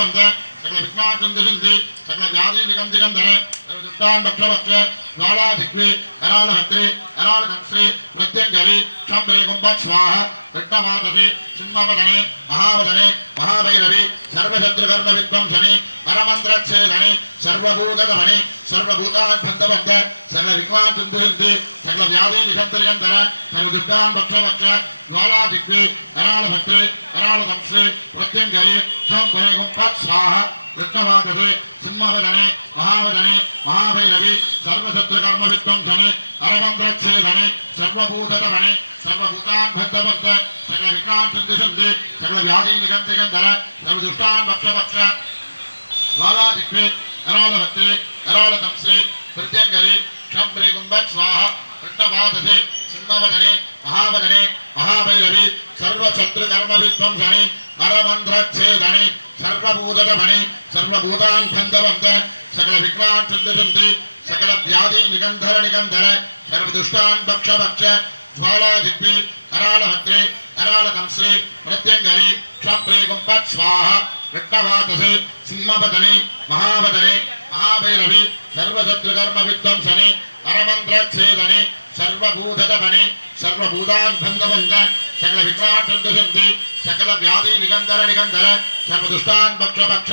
बंद सकल विघ्नाचंदि सकल व्याधि निगंधिगंधर दुष्टान भक्षवक्ष ज्वालाधिग्वे करालहत्रे करालदंश्रे प्रत्यंगरी क्षम्रे गुंबत् स्वाहा कृष्णमातसे सिंहवदने महावदने महाभैरवी सर्वशत्रुकर्म विध्वंसने परमंत्रच्छेदने सर्वभूतगमने सर्वभूताद्भन्तबन्ध सकल विघ्नाचंदि सकल व्याधि निगंधिगंधर सर्व दुष्टान भक्षवक्ष ज्वालाधिग्वे करालहत्रे करालदंश्रे प्रत्यंगरी क्षम्रे गुंबत् स्वाहा कृष्णमातसे सिंहवदने महावदने महाभैरवी सर्वशत्रुकर्म विध्वंसने परमंत्रच्छेदने सर्वभूतगमने सर्वभूताद्भन्तबन्ध सकल विघ्नाचंदि सकल व्याधि निगंधिगंधर सर्व दुष्टान भक्षवक्ष ज्वालाधिग्वे करालहत्रे करालदंश्रे प्रत्यंगरी क्षम्रे गुंबत् स्वाहा कृष्णमातसे सिंहवदने महावदने महाभैरवी सर्वशत्रुकर्म विध्वंसने परमंत्रच्छेदने सर्वभूतगमने सर्वभूताद्भन्तबन्ध सकल विघ्नाचंदि सकल व्याधि निगंधर सर्वदुष्टान् भक्षवक्ष ज्वालाधिग्वे करालहत्रे करालदंश्रे प्रत्यंगरी क्षम्रे गुंबत् स्वाहा कृष्णमातसे सिंहवदने महावदने महाभैरवी सर्वशत्रुकर्म विध्वंसने परमंत्रच्छेदने सर्वभूतगमने सर्वभूताद्भन्तबन्ध सकल विघ्नाचंदि सकल व्याधि निगंधर सर्वदुष्टान् भक्षवक्ष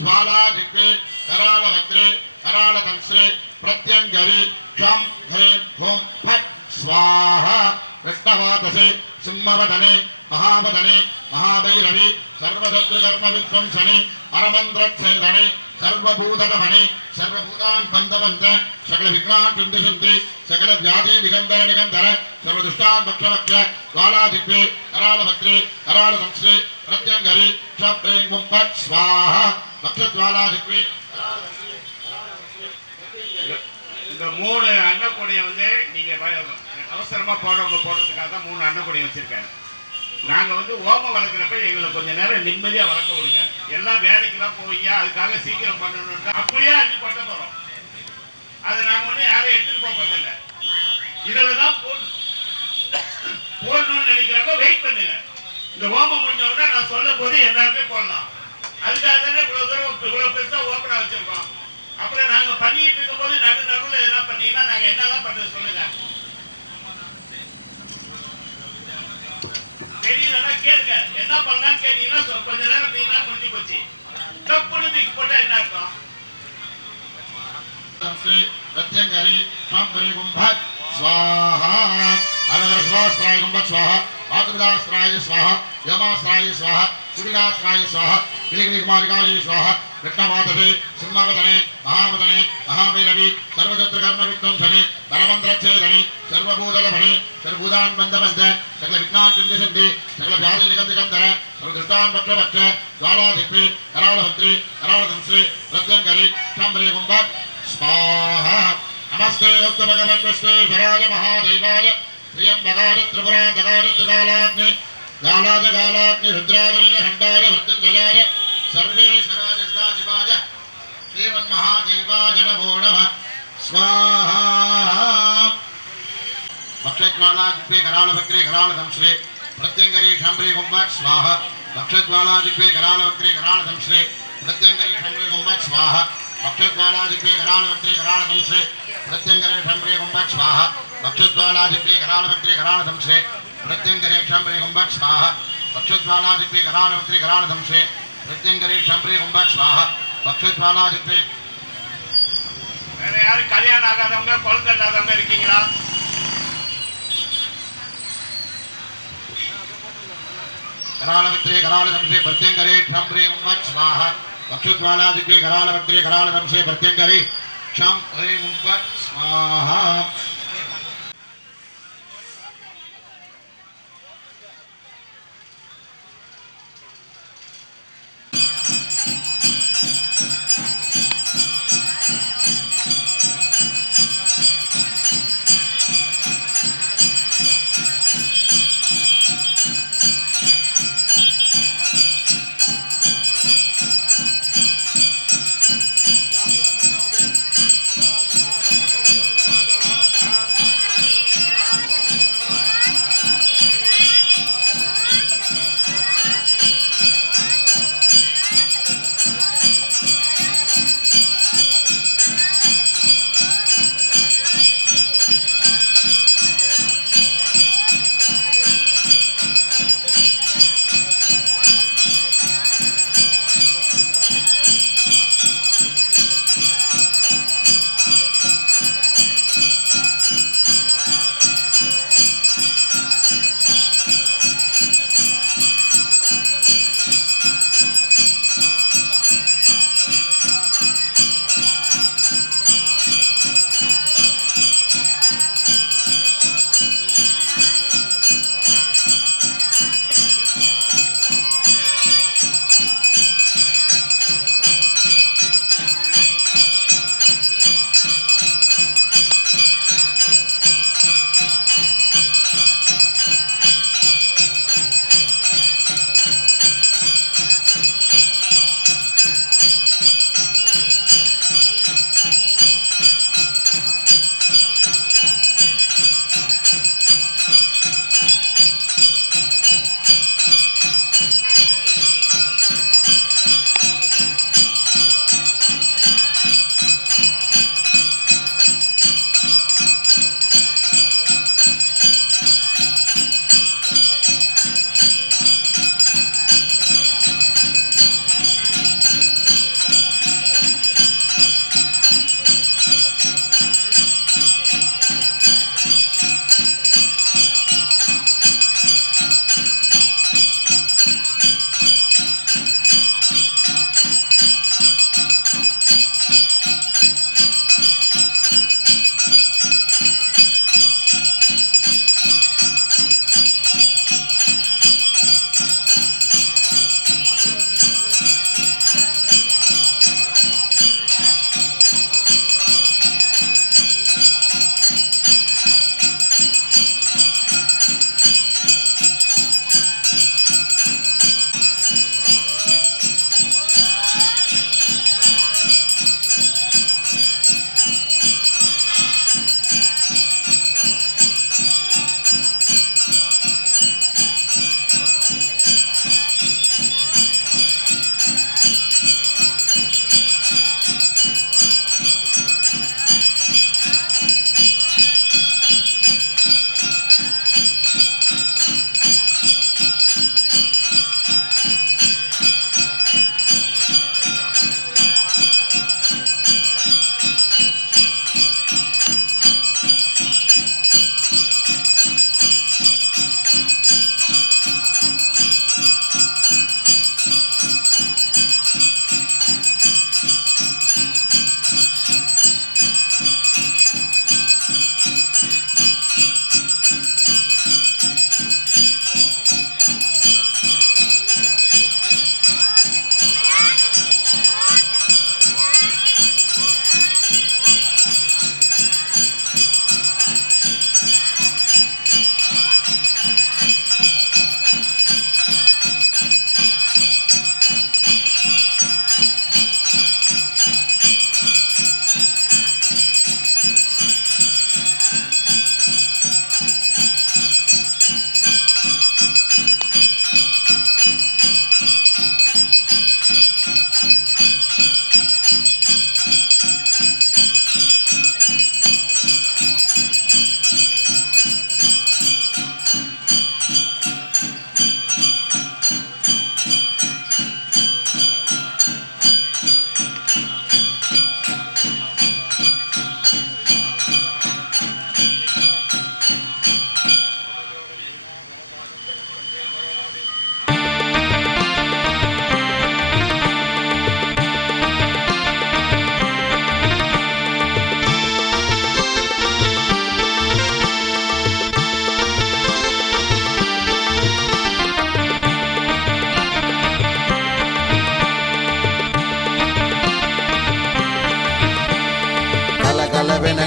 ज्वालाधिग्वे करालहत्रे करालदंश्रे प्रत्यंगरी क्षं ह्रीं हुं फट् स्वाहा कृष्णमातसे सिंहवदने महावदने महाभैरवी सर्वशत्रुकर्म विध्वंसने परमंत्रच्छेदने सर्वभूतगमने सर्वभूताद्भन्तबन्ध सकल विघ्नाचंदि सकल व्याधि निगंधर सर्वदुष्टान् भक्षवक्ष ज्वालाधिग्वे करालहत्रे करालदंश्रे प्रत्यंगरी क्षम्रे हुं फट् स्वाहा भक्षज्वालाधिग्वे இந்த மூணு அன்னக்குடியை வந்து நீங்க அவசரமா போடுறவங்க போடுறதுக்காக தான் மூணு அன்னக்குடியை வச்சிருக்கேன். நாங்க வந்து ஓமம் வளர்க்குறப்ப எங்களை கொஞ்ச நேரம் நிம்மதியா வளர்க்க விடுங்க. எல்லாம் வேலைக்கெல்லாம் போவீங்க, அதுக்காக சீக்கிரம் பண்ணணும்னு அப்படியே அள்ளி கொட்ட போறோம். அது நாங்க ஒண்ணு யாரும் எடுத்துட்டு போறதில்ல. இதுலதான் போடணும்னு நினைக்கிறவங்க வெயிட் பண்ணுங்க. இந்த ஓமம் முடிஞ்ச உடனே நான் சொல்லும் போது எல்லாருமே போடலாம். அதுக்காக தானே இவ்வளவு தூரம் இவ்வளவு பெருசா ஓப்பனா வச்சிருக்கோம். அப்புறம் நாங்க பண்ணிட்டு இருக்கும் போது நடுவுல என்ன பண்ணீங்கன்னா நாங்க என்னதான் பண்றது சொல்லுங்க. தெரியலன்னா கேளுங்க. என்ன பண்ணலான்னு கேட்டீங்கன்னா கொஞ்ச நேரம் நீங்க முடிஞ்சு போச்சு. தப்புன்னு தூக்கி போட்டா என்ன இருக்கும்? प्रत्यंगरी क्षम्रे गुंबत् स्वाहा अनदरस्वास्त्राय गुंबत् स्वाहा पात्रदास्त्राय स्वाहा यमास्त्राय स्वाहा कुडिलास्त्राय स्वाहा किलिकिलिकुमारिकाय स्वाहा कृष्णमातसे सिंहवदने महावदने महाभैरवी सर्वशत्रुकर्म विध्वंसने परमंत्रच्छेदने सर्वभूतगमने सर्वभूताद्भन्तबन्ध सकल विघ्नाचंदि सकल व्याधि निगंधिगंधर सर्वदुष्टान् भक्षवक्ष ज्वालाधिग्वे करालहत्रे करालदंश्रे प्रत्यंगरी क्षम्रे गुंबत् स्वाहा नमस्ते अस्तु भगवन् विश्वेश्वराय महादेवाय त्र्यंबकाय त्रिपुरान्तकाय त्रिकालाग्नि गालाग्नि रुद्रावलीलखण्डाय मृत्युञ्जयाय सर्वेश्वराय सदाशिवाय श्रीमन्महादेवाय नमो नमः स्वाहा भक्षज्वालाधिग्वे करालभद्रे करालदंश्रे प्रत्यंगरी क्षम्रे गुंबत् स्वाहा भक्षज्वालाधिग्वे करालभद्रे करालदंश्रे प्रत्यंगरी क्षम्रे गुंबत् स्वाहा भक्षज्वालाधिग्वे करालभद्रे करालदंश्रे प्रत्यंगरे क्षम्रे गुंबत् स्वाहा भक्षज्वालाधिग्वे करालभद्रे करालदंश्रे प्रत्यंगरे क्षम्रे गुंबत् स्वाहा भक्षज्वालाधिग्वे करालभद्रे करालदंश्रे प्रत्यंगरे क्षम्रे गुंबत् स्वाहा भक्षज्वालाधिग्वे வேற யாரு கல்யாணம் ஆகாதவங்க குழந்தை இல்லாதவங்க இருக்கீங்களா? करालभद्रे करालदंश्रे प्रत्यंगरे क्षम्रे गुंबत् स्वाहा भक्षज्वालाधिग्वे करालभद्रे करालदंश्रे प्रत्यंगरे क्षम्रे गुंबत् स्वाहा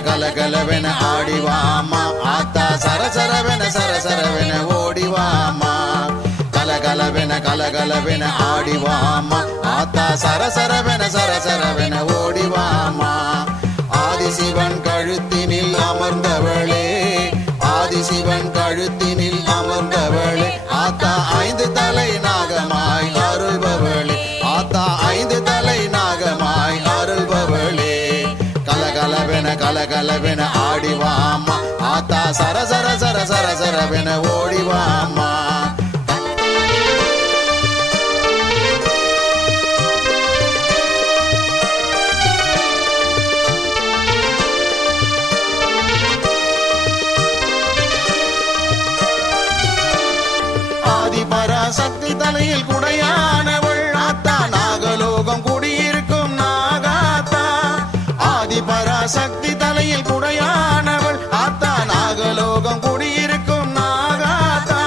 கலகலவென ஆடிவாமா ஆத்தா சரசரவென சரசரவென ஓடிவாமா கலகலவென ஆடிவாமா ஆத்தா சரசரவென சரசரவென ஓடிவாமா ஆதிசிவன் கழுத்தினில் அமர்ந்தவளே ஆதிசிவன் கழுத்தினில் அமர்ந்தவளே ஆத்தா 5 தலை நாகமாய் அருள்பவளே ஆத்தா 5 தலை நாகமாய் அருள்பவளே கலகலவென ஆடிவாமா ஆத்தா சரசர சர சரசரவென ஓடிவாமா ஆதிபராசக்தி தலையில் குடையானவள் ஆத்தா நாகலோகம் குடியிருக்கும் நாகாத்தா ஆதிபராசக்தி தலையில் குடையானவள் ஆத்தா நாகலோகம் குடியிருக்கும் நாகாத்தா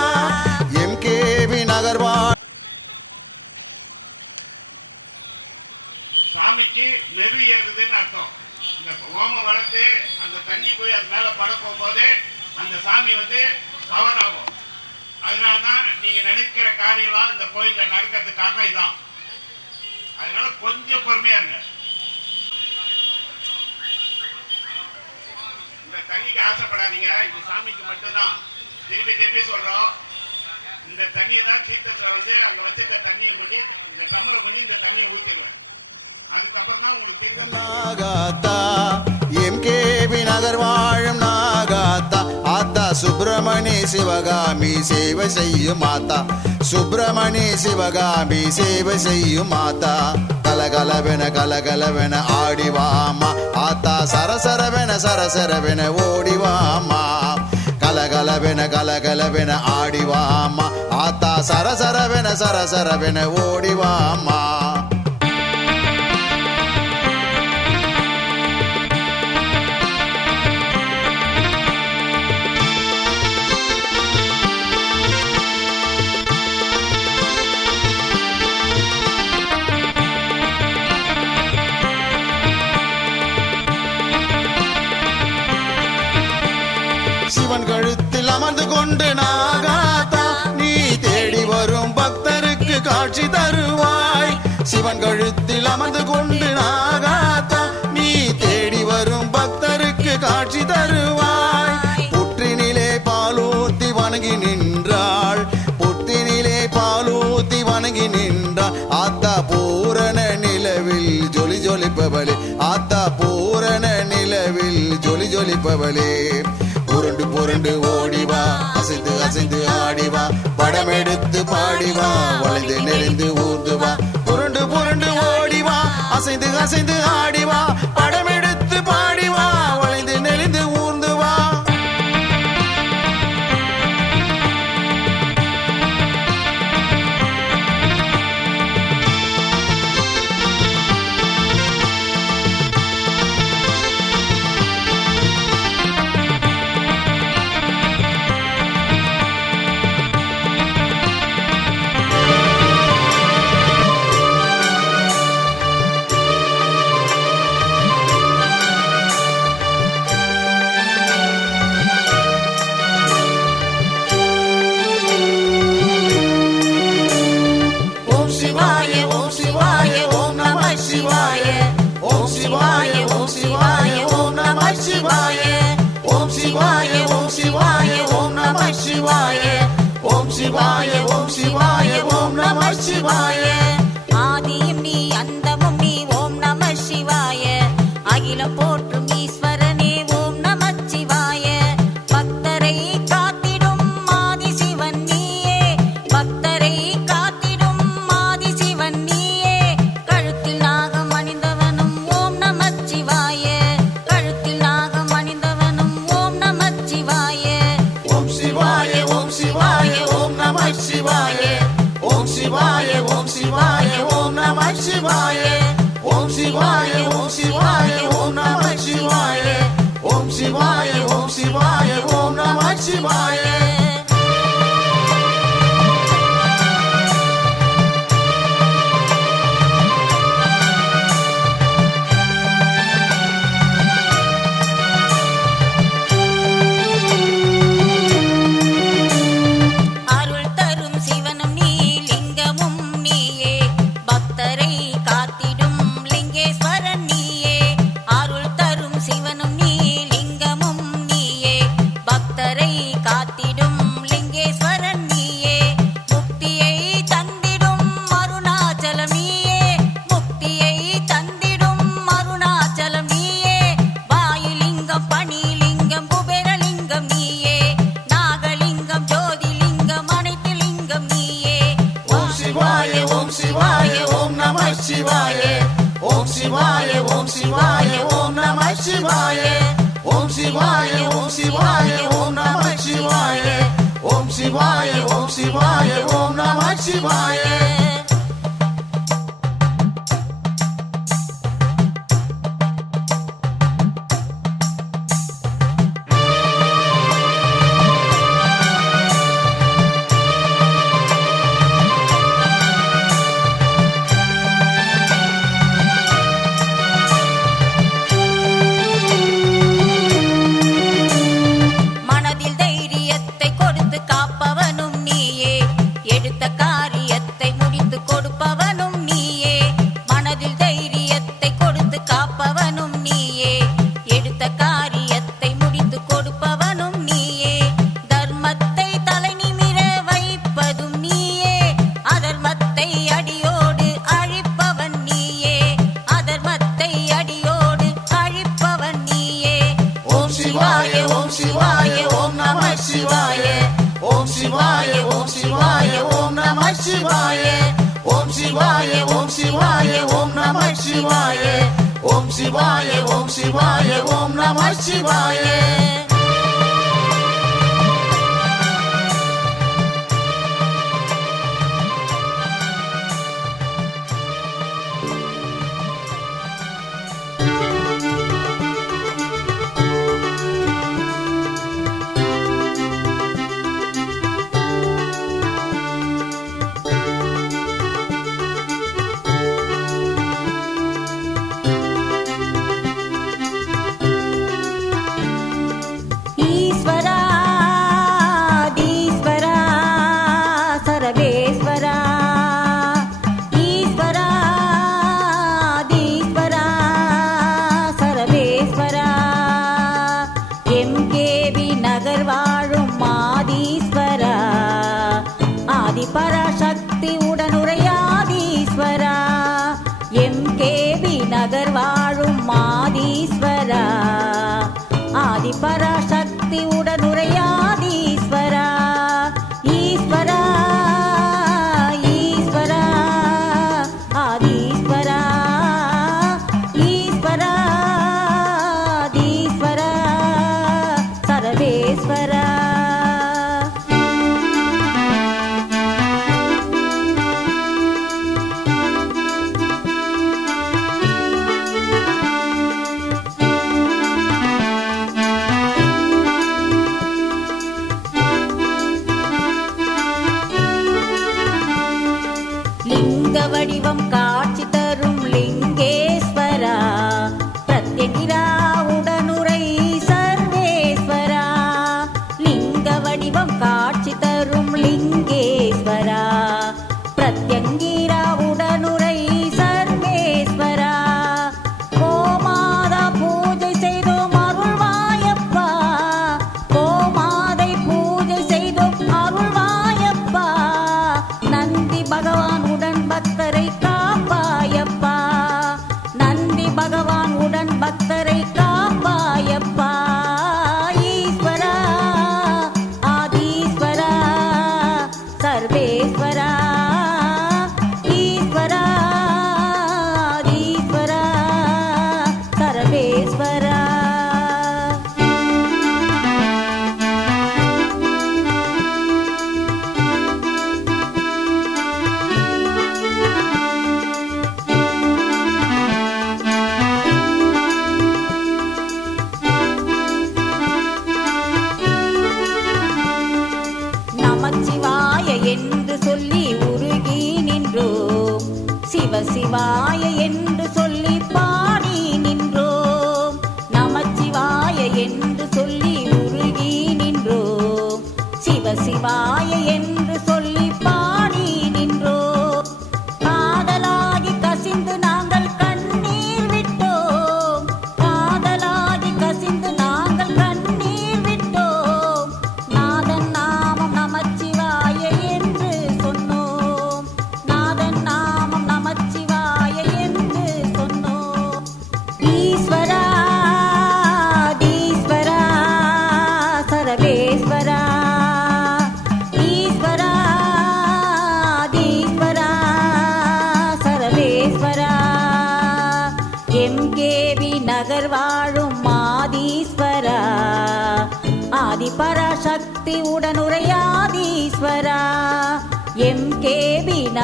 எம்கேவி நகர்வாழ் சாமிக்கு நெறி ஏறுதுன்னு அர்த்தம். இந்த ஹோமம் வளர்த்து அந்த தண்ணி போய் அது மேல படக்கும் போது அந்த சாமி வந்து பவர் ஆகும். அதனாலதான் நீங்க நினைக்கிற காரியம்லாம் இந்த கோயில்ல நடக்கிறதுக்கு காரணம் இதுதான். அதனால கொஞ்சம் பொறுமையா இருங்க. இந்த தண்ணிக்கு ஆசைப்படாதீங்க. இது சாமிக்கு மட்டும்தான். திருப்பி சொல்றோம். இந்த தண்ணியை தான் தீர்த்தத்துல வந்து அங்க வச்சிருக்க தண்ணியை கொண்டு இந்த டம்ளரை கொண்டு இந்த தண்ணியை ஊத்திடுவேன். அதுக்கப்புறம் தான் உங்களுக்கு தீர்த்தம் தெரியும். எம்கேவி நகர் வாழும் நாகாத்தா ஆத்தா சுப்பிரமணி சிவகாமி சேவை செய்யும் மாதா சுப்பிரமணி சிவகாமி சேவை செய்யும் மாதா கலகலவென ஆடிவாமா ஆத்தா சரசரவென சரசரவென ஓடிவாமா கலகலவென ஆடிவாமா ஆத்தா சரசரவென சரசரவென ஓடிவாமா சிவன் கழுத்தில் அமர்ந்து கொண்டு நாகாத்தா நீ தேடி வரும் பக்தருக்கு காட்சி தருவாய் சிவாய ஓம் சிவாய ஓம் சிவாய ஓம் நம சிவாய ஓம் சிவாய ஓம் சிவாய ஓம் நம சிவாய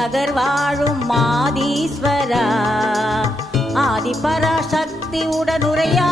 விண்ணகர் வாழும் ஆதீஸ்வரா ஆதிபராசக்தி உடனுரையா